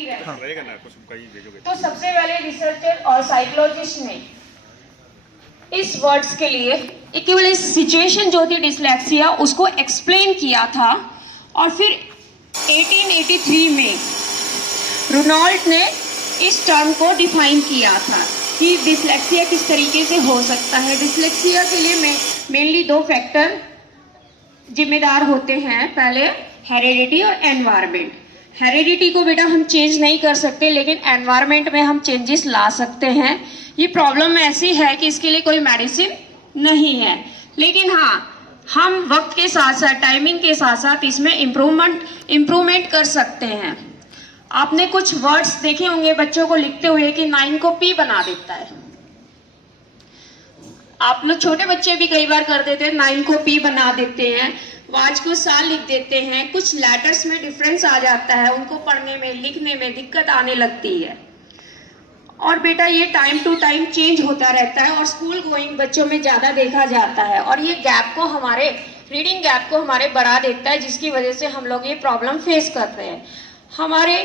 भी रहेगा। रहेगा ना, कुछ कहीं भेजोगे तो सबसे पहले रिसर्चर और साइकोलॉजिस्ट ने इस वर्ड्स के लिए केवल इस सिचुएशन जो थी डिसलेक्सिया उसको एक्सप्लेन किया था, और फिर 1883 में रोनाल्ड ने इस टर्म को डिफाइन किया था कि डिसलेक्सिया किस तरीके से हो सकता है। डिसलेक्सिया के लिए मेनली दो फैक्टर जिम्मेदार होते हैं, पहले हेरिडिटी और एनवायरनमेंट। हेरिडिटी को बेटा हम चेंज नहीं कर सकते, लेकिन एनवायरनमेंट में हम चेंजेस ला सकते हैं। ये प्रॉब्लम ऐसी है कि इसके लिए कोई मेडिसिन नहीं है, लेकिन हाँ हम वक्त के साथ साथ, टाइमिंग के साथ साथ इसमें इम्प्रूवमेंट कर सकते हैं। आपने कुछ वर्ड्स देखे होंगे बच्चों को लिखते हुए कि 9 को P बना देता है। आप लोग छोटे बच्चे भी कई बार कर देते हैं, 9 को P बना देते हैं, वाच को साल लिख देते हैं, कुछ लेटर्स में डिफरेंस आ जाता है, उनको पढ़ने में लिखने में दिक्कत आने लगती है। और बेटा ये टाइम टू टाइम चेंज होता रहता है और स्कूल गोइंग बच्चों में ज्यादा देखा जाता है, और ये गैप को हमारे रीडिंग गैप को हमारे बढ़ा देता है, जिसकी वजह से हम लोग ये प्रॉब्लम फेस कर रहे हैं। हमारे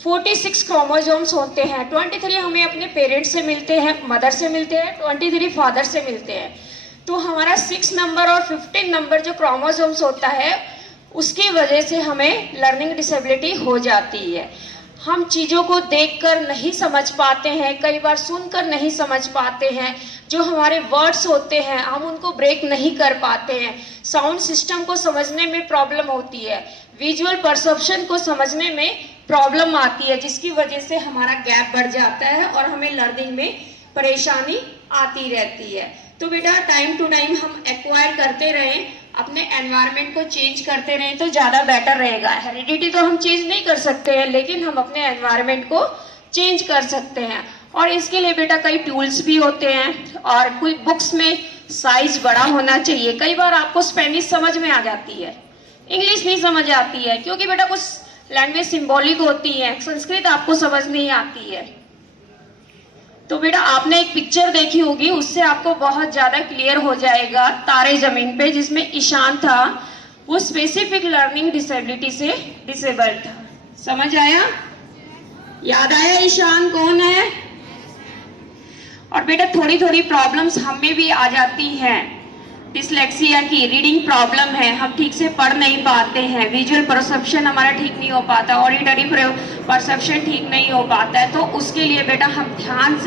46 क्रोमोसोम्स होते हैं, 23 हमें अपने पेरेंट्स से मिलते हैं, मदर से मिलते हैं, 23 फादर से मिलते हैं। तो हमारा 6 नंबर और 15 नंबर जो क्रोमोसोम्स होता है उसकी वजह से हमें लर्निंग डिसेबिलिटी हो जाती है। हम चीज़ों को देखकर नहीं समझ पाते हैं, कई बार सुनकर नहीं समझ पाते हैं, जो हमारे वर्ड्स होते हैं हम उनको ब्रेक नहीं कर पाते हैं, साउंड सिस्टम को समझने में प्रॉब्लम होती है, विजुअल परसेप्शन को समझने में प्रॉब्लम आती है, जिसकी वजह से हमारा गैप बढ़ जाता है और हमें लर्निंग में परेशानी आती रहती है। तो बेटा टाइम टू टाइम हम एक्वायर करते रहें, अपने एनवायरनमेंट को चेंज करते रहें तो ज़्यादा बेटर रहेगा। हेरिडिटी तो हम चेंज नहीं कर सकते हैं, लेकिन हम अपने एनवायरनमेंट को चेंज कर सकते हैं। और इसके लिए बेटा कई टूल्स भी होते हैं, और कोई बुक्स में साइज बड़ा होना चाहिए। कई बार आपको स्पेनिश समझ में आ जाती है, इंग्लिश नहीं समझ आती है, क्योंकि बेटा कुछ लैंग्वेज सिंबॉलिक होती है, संस्कृत आपको समझ नहीं आती है। तो बेटा आपने एक पिक्चर देखी होगी, उससे आपको बहुत ज्यादा क्लियर हो जाएगा। तारे जमीन पे, जिसमें ईशान था, वो स्पेसिफिक लर्निंग डिसेबिलिटी से डिसेबल्ड था। समझ आया? याद आया ईशान कौन है? और बेटा थोड़ी थोड़ी प्रॉब्लम्स हमें भी आ जाती हैं, डिसलेक्सिया की रीडिंग प्रॉब्लम है, हम ठीक से पढ़ नहीं पाते हैं, विजुअल परसेप्शन हमारा ठीक नहीं हो पाता, ऑडिटरी परसेप्शन ठीक नहीं हो पाता है। तो उसके लिए बेटा हम ध्यान से